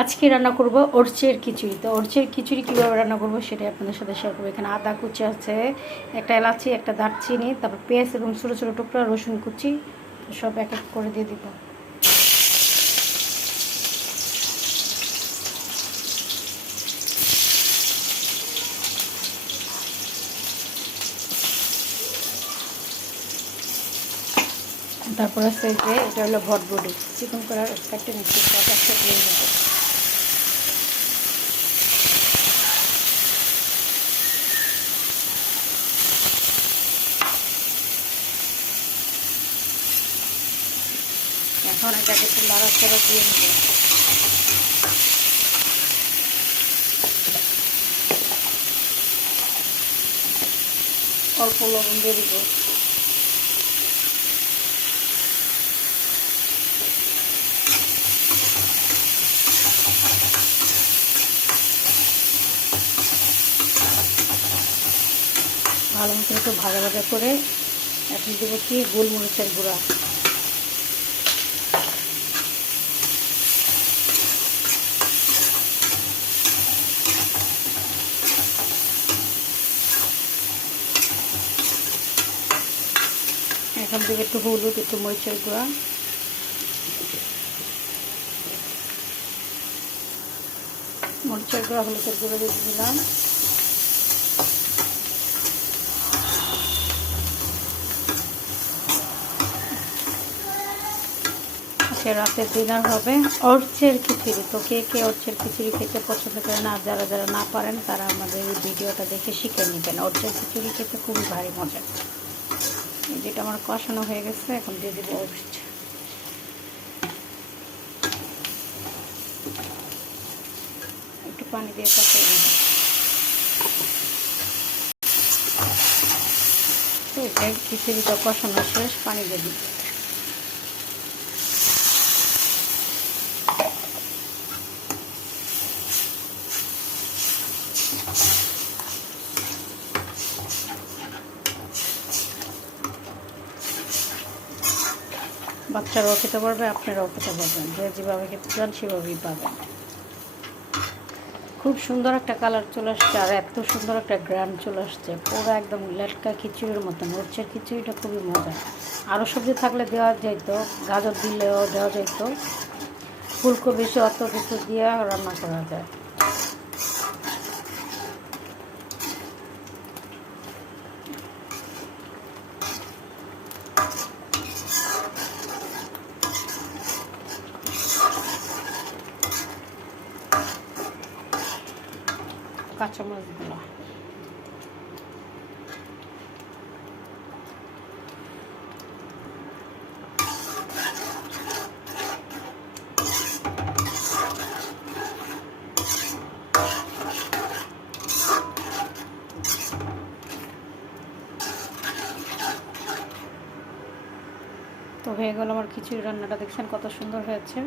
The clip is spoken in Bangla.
আজকে রান্না করব ওরচের খিচুড়ি। তো ওরচের খিচুড়ি কীভাবে রান্না করব সেটাই আপনাদের সাথে শেয়ার করবো। এখানে আদা কুচি আছে, একটা এলাচি, একটা দারচিনি, তারপর পেঁয়াজ এবং ছোটো ছোটো টুকরা রসুন কুচি, সব এক এক করে দিয়ে দিব। তারপর আছে যে এটা হলো ভটবডি, চিকন করার একটা নিচ্ছি, সব একসাথে দিয়ে দেবো। এখন এটাকে একটু নাড়াচাড়া দিয়ে নেব। অল্প লবণ দিয়ে দিব। ভালো মতো একটু ভাজা ভাজা করে এখন দেবো কি গোলমরিচের গুঁড়া। এখন দেবো একটু হলুদ, একটু মরিচের গুঁড়া, হলুদের গুঁড়ো দিয়ে দিলাম। রাতের ডিনার হবে ওরচের খিচুড়ি। তো কে কে ওরচের খিচুড়ি খেতে পছন্দ করেন, আর যারা যারা না পারেন তারা আমাদের এই ভিডিওটা দেখে শিখে নেবেন। ওরচের খিচুড়ি খেতে খুবই ভারী মজা। যেটা আমার কষানো হয়ে গেছে, এখন দিয়ে দিব ওরচ। একটু পানি দিয়ে কষিয়ে নেব। তো এই খিচুড়িটা কষানো শেষ, পানি দিয়ে দিব। বাচ্চারাও খেতে পারবে, আপনারাও খেতে পারবেন, যে যেভাবে খেতে চান সেভাবেই পাবেন। খুব সুন্দর একটা কালার চলে আসছে, আর এত সুন্দর একটা গ্রান চলে আসছে, পুরো একদম লেটকা খিচুড়ির মতন। ওরচের খিচুড়িটা খুবই মজা। আরও সবজি থাকলে দেওয়া যেত, গাজর দিলেও দেওয়া যেত, ফুলকপি অত কিছু দিয়ে রান্না করা যায়। কাঁচামরিচগুলো তো হয়ে গেল আমার খিচুড়ি রান্নাটা। দেখছেন কত সুন্দর হয়েছে।